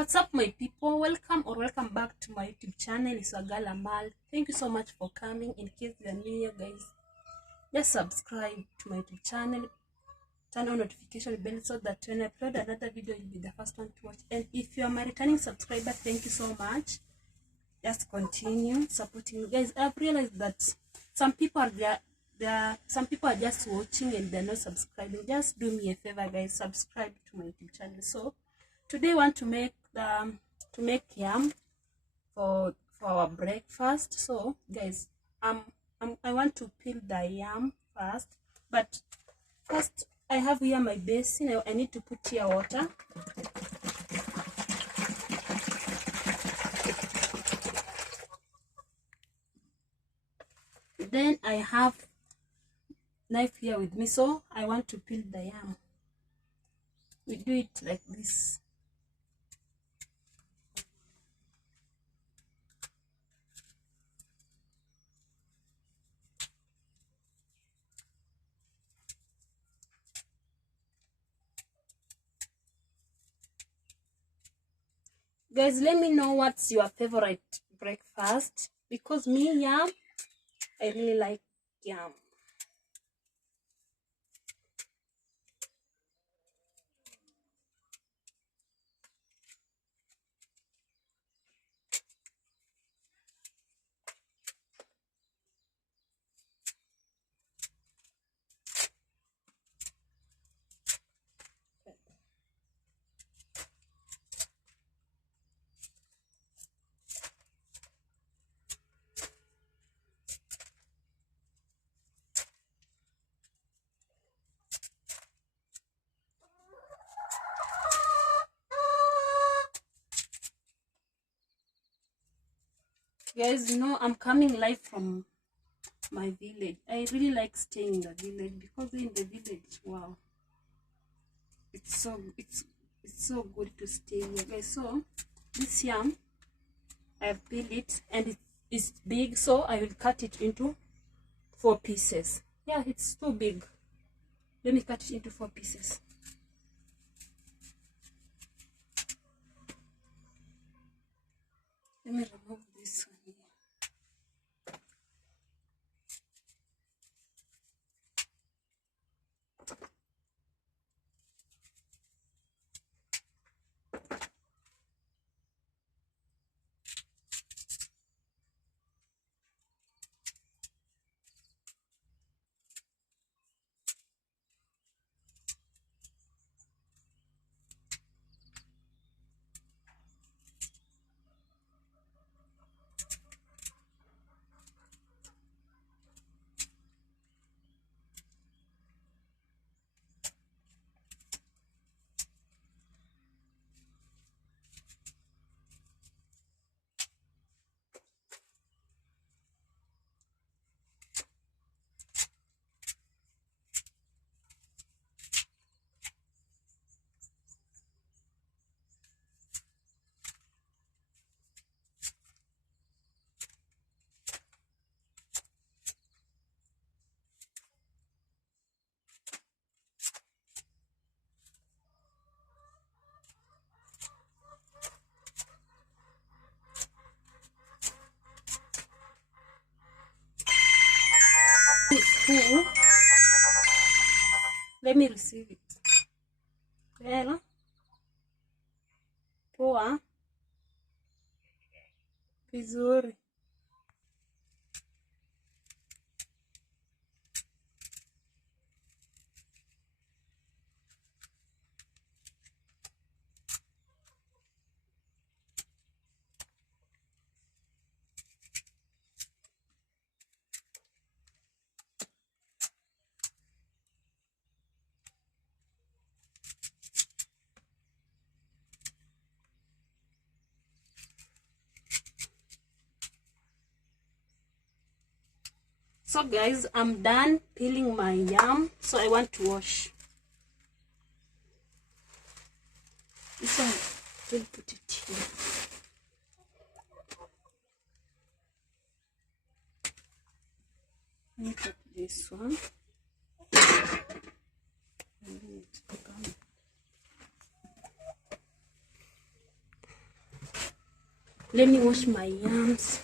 What's up, my people? Welcome back to my YouTube channel. It's your girl Amal. Thank you so much for coming. In case you're new here, guys, just subscribe to my YouTube channel, turn on notification bell so that when I upload another video, you'll be the first one to watch. And if you are my returning subscriber, thank you so much. Just continue supporting me, guys. I've realized that some people are some people are just watching and they're not subscribing. Just do me a favor, guys, subscribe to my YouTube channel. So today I want to make yam for our breakfast. So guys, I want to peel the yam first, but first I have here my basin. I need to put here water. Then I have knife here with me, so I want to peel the yam. We do it like this. Guys, let me know what's your favorite breakfast, because me, yam, I really like yam. Guys, you know, I'm coming live from my village. I really like staying in the village, because in the village, wow, it's so good to stay here, guys. So this yam, I've peeled it and it's big, so I will cut it into 4 pieces. Yeah, it's too big. Let me cut it into 4 pieces. Let me remove this one here. Let me receive it. Well, poa vizuri. So guys, I'm done peeling my yam, so I want to wash. This one, we'll put it here. Let me cut this one. Let me wash my yams.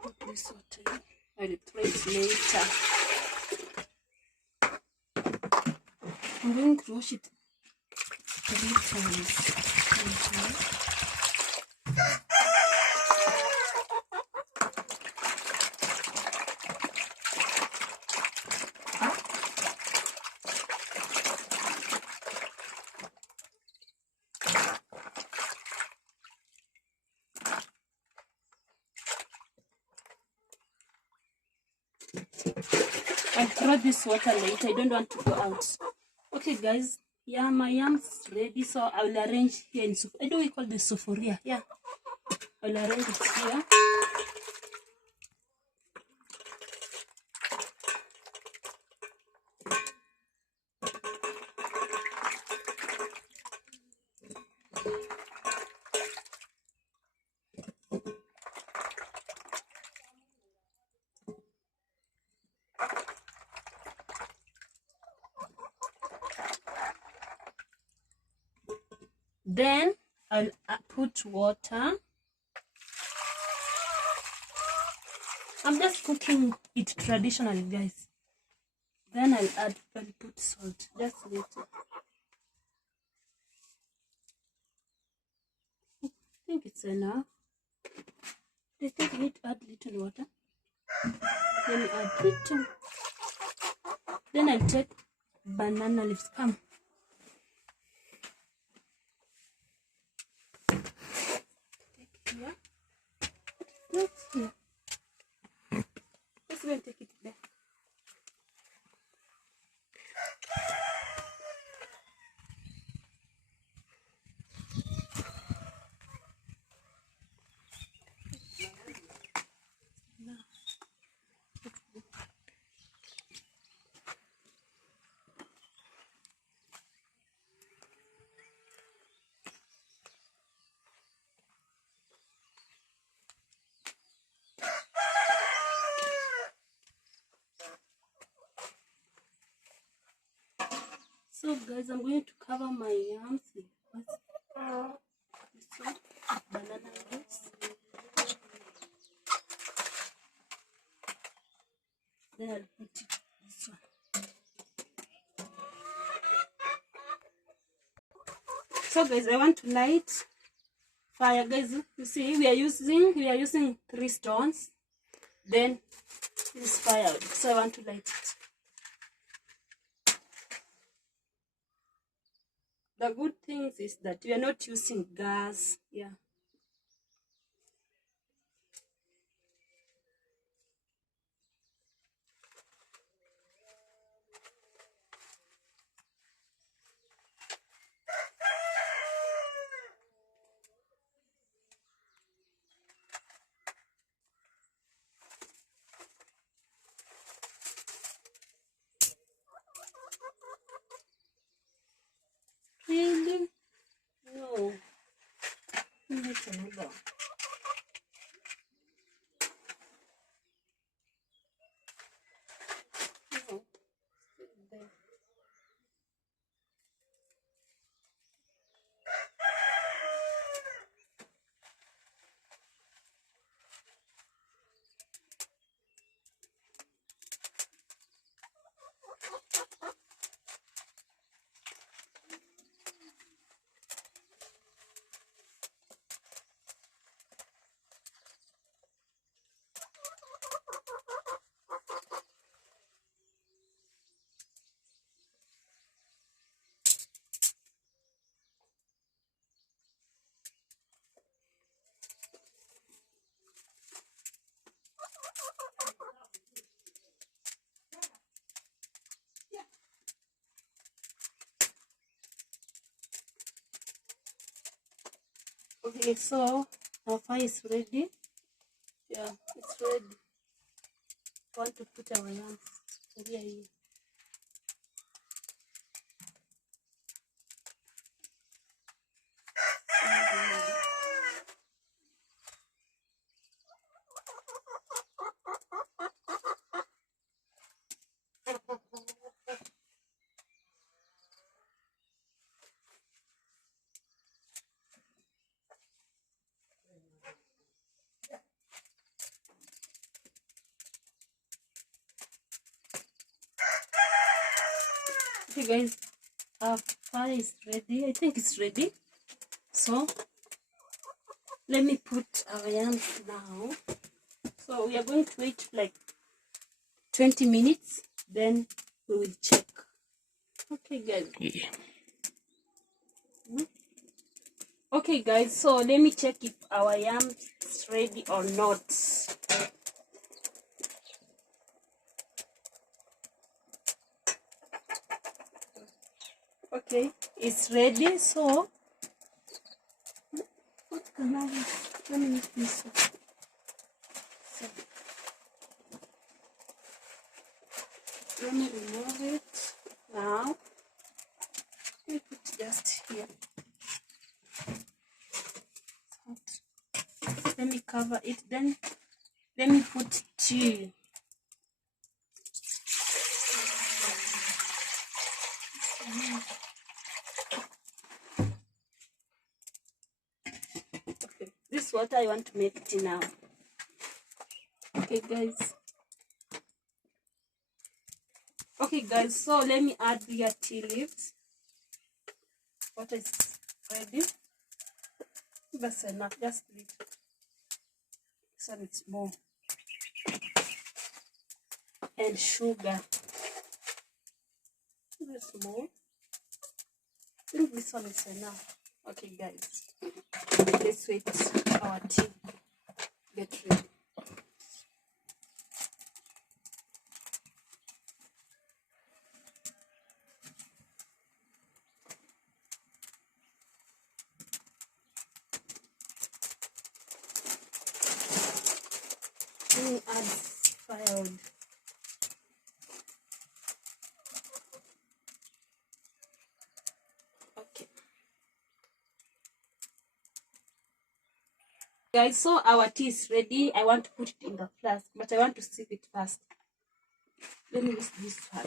Put this water. I'll try it later. I'm going to wash it 3 times. I'll throw this water later. I don't want to go out. Okay, guys. Yeah, my yam's ready. So I will arrange here in I do we call this sufuria. Yeah. I'll arrange it here. Then I'll put water. I'm just cooking it traditionally, guys. Then I'll put salt. Just little. I think it's enough. I think we need to add little water. Then add little. Then I'll take banana leaves. Come. Take here. Not here. Let's go and take it there. So guys, I'm going to cover my yams with this one, banana leaves. Then I'll put it this one. So guys, I want to light fire. Guys, you see we are using 3 stones. Then this fire. So I want to light it. The good thing is that we are not using gas. Yeah. Really? Okay, so our fire is ready. Yeah, it's ready. Want to put our yams here. Okay guys, our fire is ready. I think it's ready. So let me put our yams now. So we are going to wait like 20 minutes, then we will check. Okay guys. Yeah. Okay guys, so let me check if our yam is ready or not. Okay, it's ready. So what can I do? Let me use this one. So, let me remove it now. Let me put just here. Let me cover it. Then let me put tea. Okay, this is what I want to make tea now. Okay guys. Okay guys, so let me add the tea leaves. Water is ready. That's enough, just a little. So it's more. And sugar. This more. I think this one is enough. Okay guys, let's wait our tea get ready. Let me add firewood. Okay. Guys, so our tea is ready. I want to put it in the flask, but I want to sip it first. Let me use this one.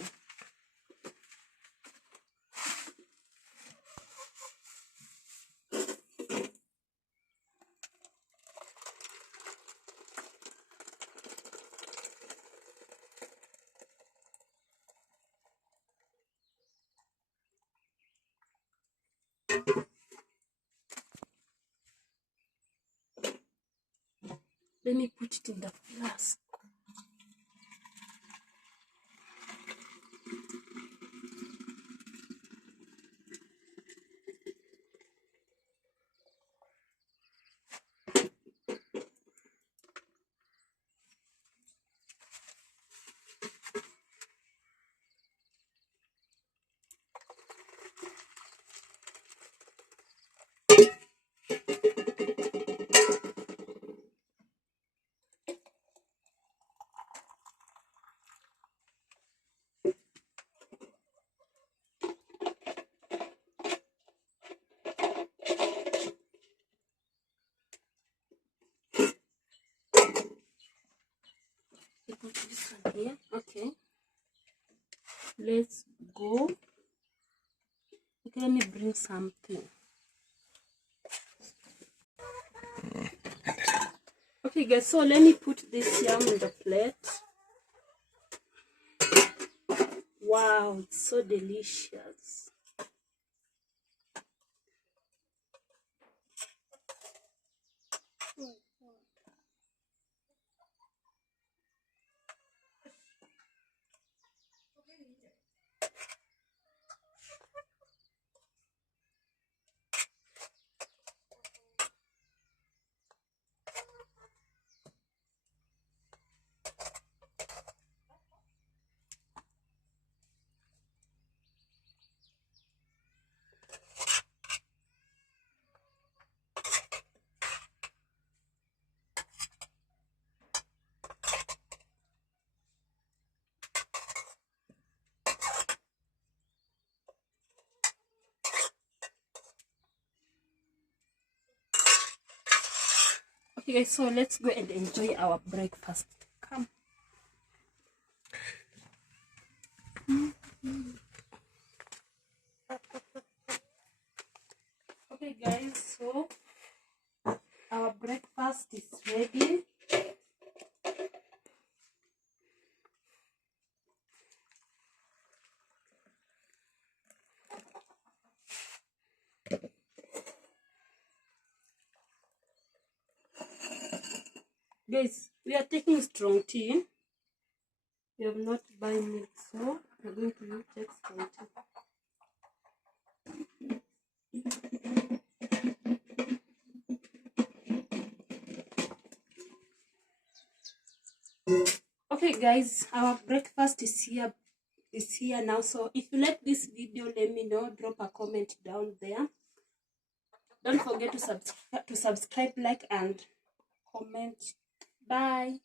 Let me put it in the flask. Put this one here. Okay. Let's go. Okay, let me bring something. Okay guys, so let me put this yam on the plate. Wow, it's so delicious. Okay guys, so let's go and enjoy our breakfast. Come. Okay guys, so our breakfast is ready. Guys, we are taking strong tea. We have not buy milk, so we're going to take strong tea. Okay guys, our breakfast is here now. So if you like this video, let me know. Drop a comment down there. Don't forget to subscribe, like, and comment. Bye.